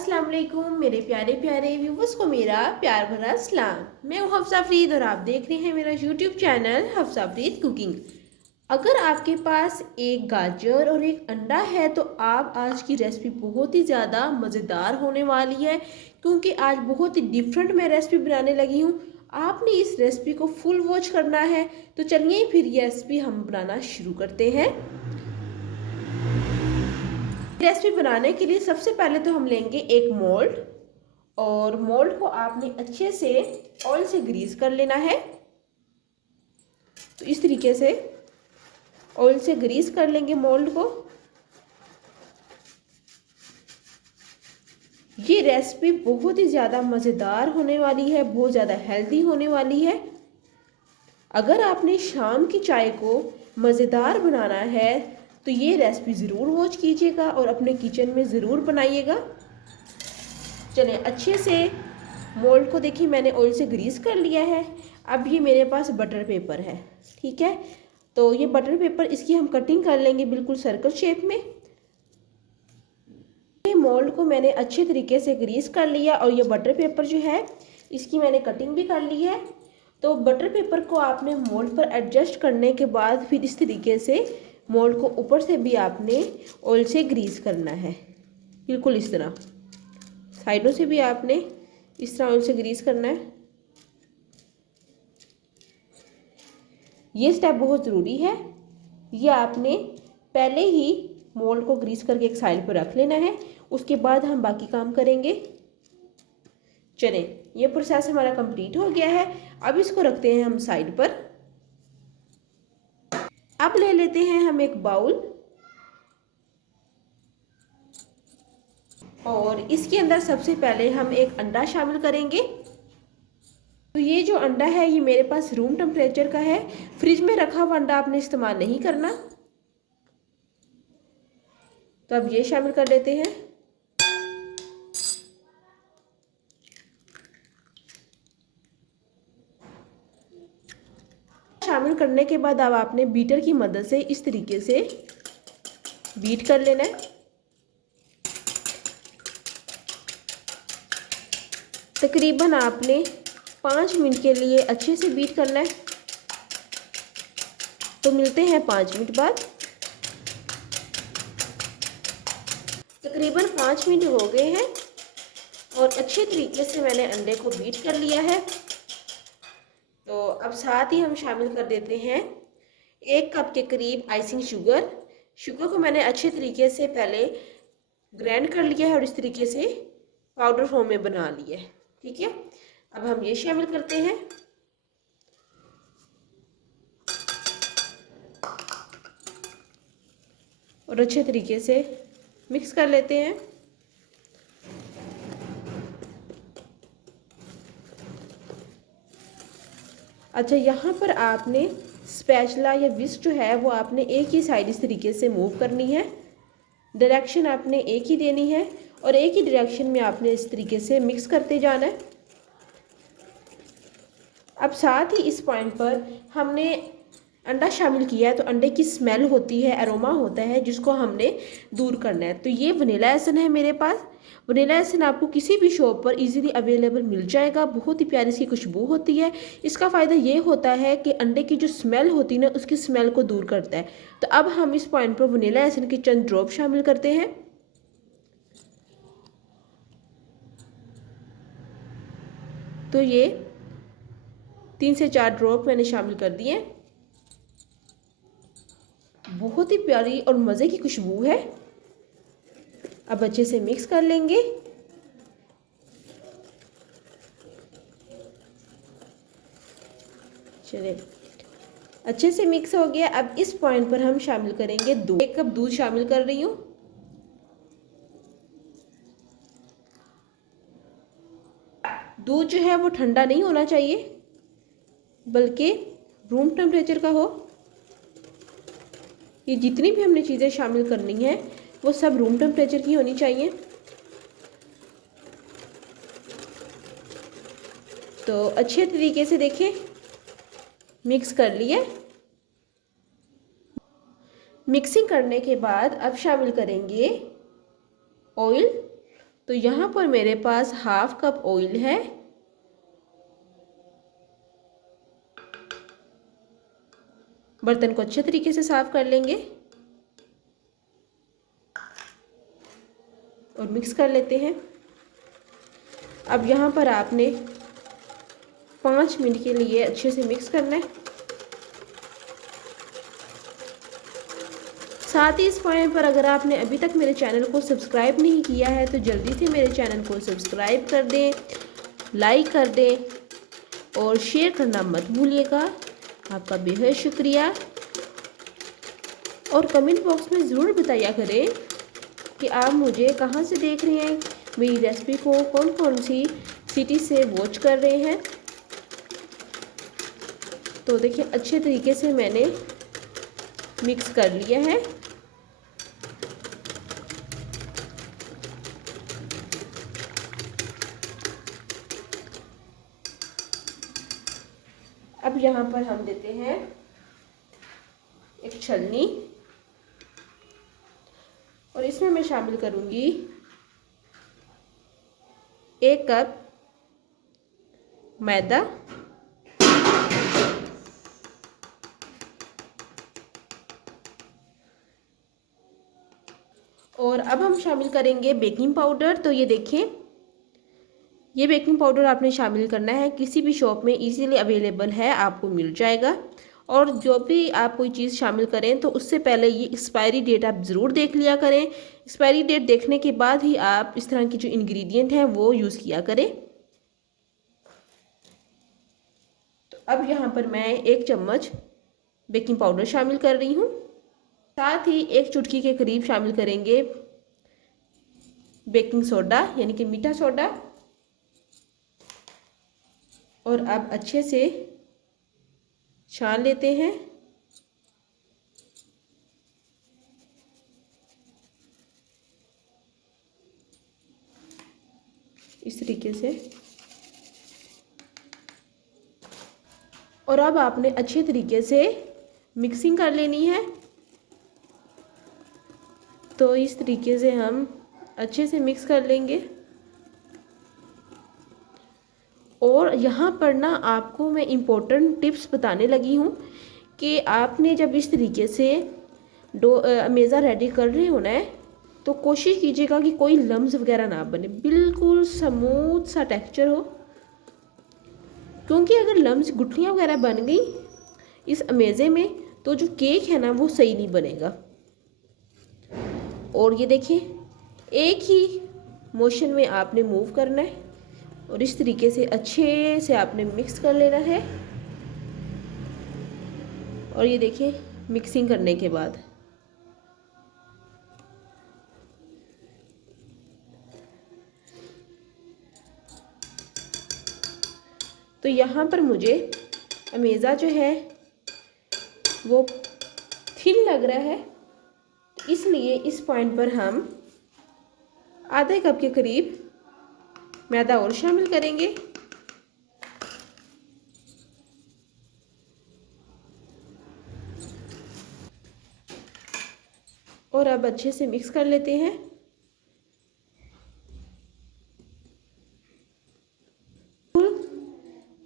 अस्सलाम वालेकुम मेरे प्यारे प्यारे व्यूवर्स को मेरा प्यार भरा सलाम। मैं हूँ हफ्सा फरीद और आप देख रहे हैं मेरा YouTube channel Hafsa Farid cooking. अगर आपके पास एक गाजर और एक अंडा है तो आप आज की रेसिपी बहुत ही ज़्यादा मज़ेदार होने वाली है, क्योंकि आज बहुत ही डिफरेंट मैं रेसिपी बनाने लगी हूँ। आपने इस रेसिपी को फुल वॉच करना है। तो चलिए फिर ये रेसिपी हम बनाना शुरू करते हैं। रेसिपी बनाने के लिए सबसे पहले तो हम लेंगे एक मोल्ड, और मोल्ड को आपने अच्छे से ऑयल से ग्रीस कर लेना है। तो इस तरीके से ऑयल से ग्रीस कर लेंगे मोल्ड को। ये रेसिपी बहुत ही ज़्यादा मज़ेदार होने वाली है, बहुत ज़्यादा हेल्दी होने वाली है। अगर आपने शाम की चाय को मज़ेदार बनाना है तो ये रेसिपी ज़रूर वॉच कीजिएगा और अपने किचन में ज़रूर बनाइएगा। चलिए अच्छे से मोल्ड को देखिए मैंने ऑयल से ग्रीस कर लिया है। अब ये मेरे पास बटर पेपर है, ठीक है। तो ये बटर पेपर इसकी हम कटिंग कर लेंगे बिल्कुल सर्कल शेप में। ये मोल्ड को मैंने अच्छे तरीके से ग्रीस कर लिया और ये बटर पेपर जो है इसकी मैंने कटिंग भी कर ली है। तो बटर पेपर को आपने मोल्ड पर एडजस्ट करने के बाद फिर इस तरीके से मोल्ड को ऊपर से भी आपने ऑयल से ग्रीस करना है, बिल्कुल इस तरह। साइडों से भी आपने इस तरह ऑयल से ग्रीस करना है। ये स्टेप बहुत ज़रूरी है। ये आपने पहले ही मोल्ड को ग्रीस करके एक साइड पर रख लेना है, उसके बाद हम बाकी काम करेंगे। चलें, ये प्रोसेस हमारा कंप्लीट हो गया है। अब इसको रखते हैं हम साइड पर। अब ले लेते हैं हम एक बाउल और इसके अंदर सबसे पहले हम एक अंडा शामिल करेंगे। तो ये जो अंडा है ये मेरे पास रूम टेम्परेचर का है, फ्रिज में रखा हुआ अंडा आपने इस्तेमाल नहीं करना। तो अब ये शामिल कर लेते हैं। शामिल करने के बाद अब आपने बीटर की मदद से इस तरीके से बीट कर लेना है। तकरीबन आपने 5 मिनट के लिए अच्छे से बीट करना है। तो मिलते हैं 5 मिनट बाद। तकरीबन 5 मिनट हो गए हैं और अच्छे तरीके से मैंने अंडे को बीट कर लिया है। तो अब साथ ही हम शामिल कर देते हैं 1 कप के करीब आइसिंग शुगर। शुगर को मैंने अच्छे तरीके से पहले ग्राइंड कर लिया है और इस तरीके से पाउडर फॉर्म में बना लिया है, ठीक है। अब हम ये शामिल करते हैं। और अच्छे तरीके से मिक्स कर लेते हैं। अच्छा, यहाँ पर आपने स्पैचुला या विस्क जो है वो आपने एक ही साइड इस तरीके से मूव करनी है। डायरेक्शन आपने एक ही देनी है और एक ही डायरेक्शन में आपने इस तरीके से मिक्स करते जाना है। अब साथ ही इस पॉइंट पर हमने अंडा शामिल किया है, तो अंडे की स्मेल होती है, अरोमा होता है, जिसको हमने दूर करना है। तो ये वनीला एसन है मेरे पास। वनीला एसन आपको किसी भी शॉप पर इजीली अवेलेबल मिल जाएगा। बहुत ही प्यारी इसकी खुशबू होती है। इसका फ़ायदा ये होता है कि अंडे की जो स्मेल होती है ना, उसकी स्मेल को दूर करता है। तो अब हम इस पॉइंट पर वनीला एसन के चंद ड्रॉप शामिल करते हैं। तो ये 3 से 4 ड्रॉप मैंने शामिल कर दिए। बहुत ही प्यारी और मज़े की खुशबू है। अब अच्छे से मिक्स कर लेंगे। चलिए, अच्छे से मिक्स हो गया। अब इस पॉइंट पर हम शामिल करेंगे दूध। 1 कप दूध शामिल कर रही हूँ। दूध जो है वो ठंडा नहीं होना चाहिए, बल्कि रूम टेम्परेचर का हो। ये जितनी भी हमने चीज़ें शामिल करनी है वो सब रूम टेम्परेचर की होनी चाहिए। तो अच्छे तरीके से देखें मिक्स कर लिए। मिक्सिंग करने के बाद अब शामिल करेंगे ऑयल। तो यहाँ पर मेरे पास हाफ कप ऑयल है। बर्तन को अच्छे तरीके से साफ कर लेंगे और मिक्स कर लेते हैं। अब यहाँ पर आपने 5 मिनट के लिए अच्छे से मिक्स करना है। साथ ही इस पॉइंट पर अगर आपने अभी तक मेरे चैनल को सब्सक्राइब नहीं किया है तो जल्दी से मेरे चैनल को सब्सक्राइब कर दें, लाइक कर दें और शेयर करना मत भूलिएगा। आपका बेहद शुक्रिया। और कमेंट बॉक्स में ज़रूर बताया करें कि आप मुझे कहाँ से देख रहे हैं, मेरी रेसिपी को कौन कौन सी सिटी से वॉच कर रहे हैं। तो देखिए अच्छे तरीके से मैंने मिक्स कर लिया है। अब यहाँ पर हम देते हैं एक छलनी और इसमें मैं शामिल करूँगी 1 कप मैदा और अब हम शामिल करेंगे बेकिंग पाउडर। तो ये देखिए, ये बेकिंग पाउडर आपने शामिल करना है, किसी भी शॉप में इजीली अवेलेबल है, आपको मिल जाएगा। और जो भी आप कोई चीज़ शामिल करें तो उससे पहले ये एक्सपायरी डेट आप ज़रूर देख लिया करें। एक्सपायरी डेट देखने के बाद ही आप इस तरह की जो इंग्रेडिएंट हैं वो यूज़ किया करें। तो अब यहाँ पर मैं 1 चम्मच बेकिंग पाउडर शामिल कर रही हूँ। साथ ही 1 चुटकी के करीब शामिल करेंगे बेकिंग सोडा यानी कि मीठा सोडा। और अब अच्छे से छान लेते हैं। इस तरीके से। और अब आपने अच्छे तरीके से मिक्सिंग कर लेनी है। तो इस तरीके से हम अच्छे से मिक्स कर लेंगे। और यहाँ पर ना आपको मैं इम्पोर्टेंट टिप्स बताने लगी हूँ कि आपने जब इस तरीके से मेज़ा रेडी कर रहे हो ना, तो कोशिश कीजिएगा कि कोई लम्स वगैरह ना बने, बिल्कुल स्मूथ सा टेक्सचर हो। क्योंकि अगर लम्स गुठलियाँ वगैरह बन गई इस मेज़े में तो जो केक है ना वो सही नहीं बनेगा। और ये देखिए, एक ही मोशन में आपने मूव करना है और इस तरीके से अच्छे से आपने मिक्स कर लेना है। और ये देखिए मिक्सिंग करने के बाद तो यहाँ पर मुझे अमेज़ा जो है वो थिन लग रहा है, इसलिए इस पॉइंट पर हम आधे कप के करीब मैदा और शामिल करेंगे। और अब अच्छे से मिक्स कर लेते हैं।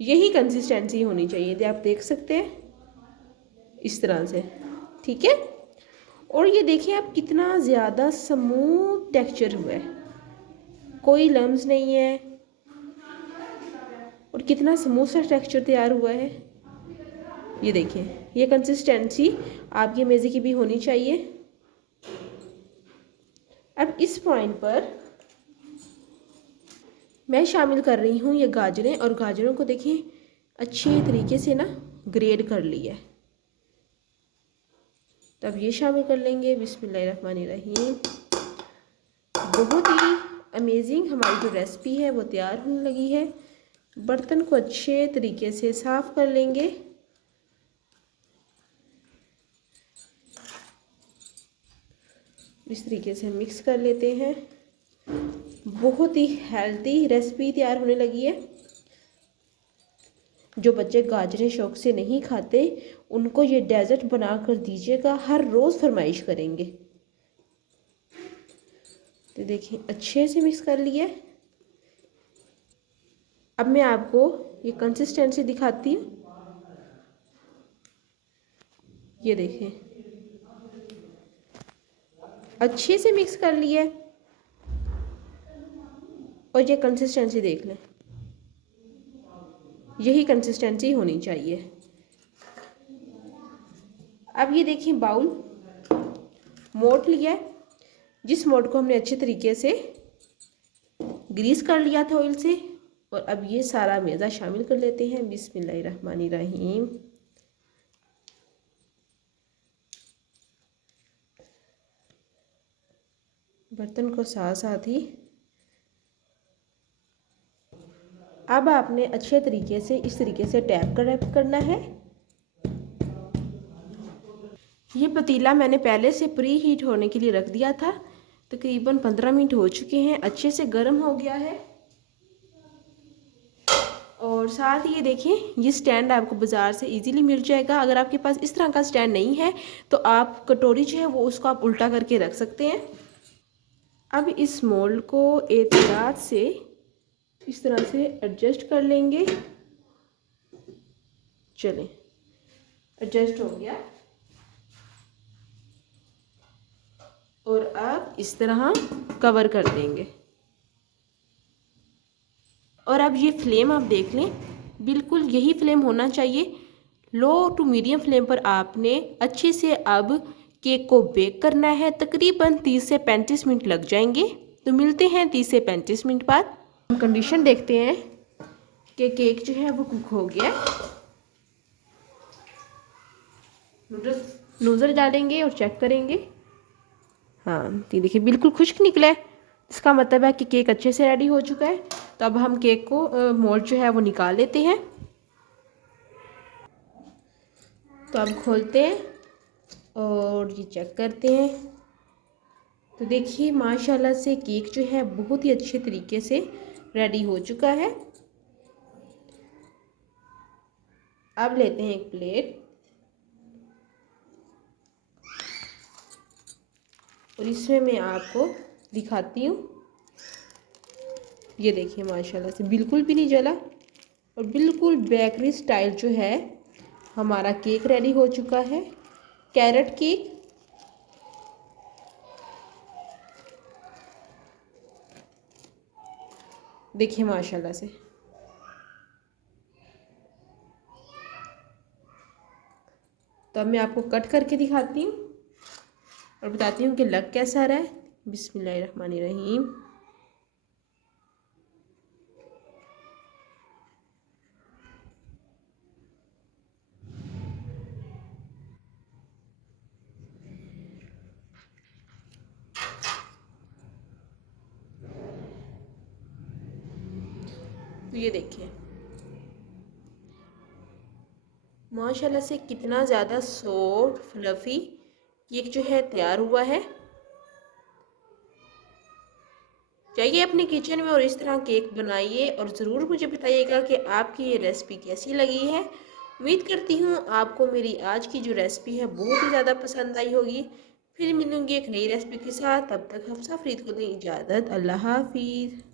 यही कंसिस्टेंसी होनी चाहिए थी, आप देख सकते हैं इस तरह से, ठीक है। और ये देखिए आप कितना ज़्यादा स्मूथ टेक्सचर हुआ है, कोई लम्स नहीं है और कितना स्मूथ सा टेक्सचर तैयार हुआ है। ये देखिए, ये कंसिस्टेंसी आपके मेज़े की भी होनी चाहिए। अब इस पॉइंट पर मैं शामिल कर रही हूँ ये गाजरें, और गाजरों को देखिए अच्छे तरीके से ना ग्रेड कर लिया है। तब ये शामिल कर लेंगे। बिस्मिल्लाहिर्रहमानिर्रहीम। बहुत ही अमेजिंग हमारी जो रेसिपी है वो तैयार होने लगी है। बर्तन को अच्छे तरीके से साफ़ कर लेंगे। इस तरीके से मिक्स कर लेते हैं। बहुत ही हेल्दी रेसिपी तैयार होने लगी है। जो बच्चे गाजरें शौक से नहीं खाते उनको ये डेजर्ट बना कर दीजिएगा, हर रोज़ फरमाइश करेंगे। तो देखिए अच्छे से मिक्स कर लिया। अब मैं आपको ये कंसिस्टेंसी दिखाती हूँ। ये देखें अच्छे से मिक्स कर लिया और ये कंसिस्टेंसी देख लें, यही कंसिस्टेंसी होनी चाहिए। अब ये देखिए बाउल मोट लिया है, जिस मोट को हमने अच्छे तरीके से ग्रीस कर लिया था ऑयल से। और अब ये सारा मैदा शामिल कर लेते हैं। बिस्मिल्लाहिर्रहमानिर्रहीम। बर्तन को साथ साथ ही अब आपने अच्छे तरीके से इस तरीके से टैप करना है। ये पतीला मैंने पहले से प्री हीट होने के लिए रख दिया था। तकरीबन 15 मिनट हो चुके हैं, अच्छे से गर्म हो गया है। और साथ ही ये देखें ये स्टैंड आपको बाज़ार से इजीली मिल जाएगा। अगर आपके पास इस तरह का स्टैंड नहीं है तो आप कटोरी जो है वो उसको आप उल्टा करके रख सकते हैं। अब इस मोल्ड को एहतियात से इस तरह से एडजस्ट कर लेंगे। चलें एडजस्ट हो गया। और अब इस तरह कवर कर देंगे। और अब ये फ्लेम आप देख लें, बिल्कुल यही फ्लेम होना चाहिए। लो टू मीडियम फ्लेम पर आपने अच्छे से अब केक को बेक करना है। तकरीबन 30 से 35 मिनट लग जाएंगे। तो मिलते हैं 30 से 35 मिनट बाद। हम कंडीशन देखते हैं कि केक जो है वो कुक हो गया। नोज़र डालेंगे और चेक करेंगे। हाँ ये देखिए बिल्कुल खुश्क निकला है, इसका मतलब है कि केक अच्छे से रेडी हो चुका है। तो अब हम केक को मोल्ड जो है वो निकाल लेते हैं। तो अब खोलते हैं और ये चेक करते हैं। तो देखिए माशाल्लाह से केक जो है बहुत ही अच्छे तरीके से रेडी हो चुका है। अब लेते हैं एक प्लेट और इसमें मैं आपको दिखाती हूँ। ये देखिए माशाल्लाह से बिल्कुल भी नहीं जला और बिल्कुल बेकरी स्टाइल जो है हमारा केक रेडी हो चुका है। Carrot cake. देखिए माशाल्लाह से तो अब मैं आपको कट करके दिखाती हूँ और बताती हूँ कि लग कैसा रहा है। बिस्मिल्लाहिर्रहमानिर्रहीम। तो ये देखिए माशाल्लाह से कितना ज़्यादा सॉफ्ट फ्लफ़ी केक जो है तैयार हुआ है। जाइए अपने किचन में और इस तरह केक बनाइए और ज़रूर मुझे बताइएगा कि आपकी ये रेसिपी कैसी लगी है। उम्मीद करती हूँ आपको मेरी आज की जो रेसिपी है बहुत ही ज़्यादा पसंद आई होगी। फिर मिलूँगी एक नई रेसिपी के साथ। तब तक हफ्सा फरीद को दें इजाज़त। अल्लाह हाफिज़।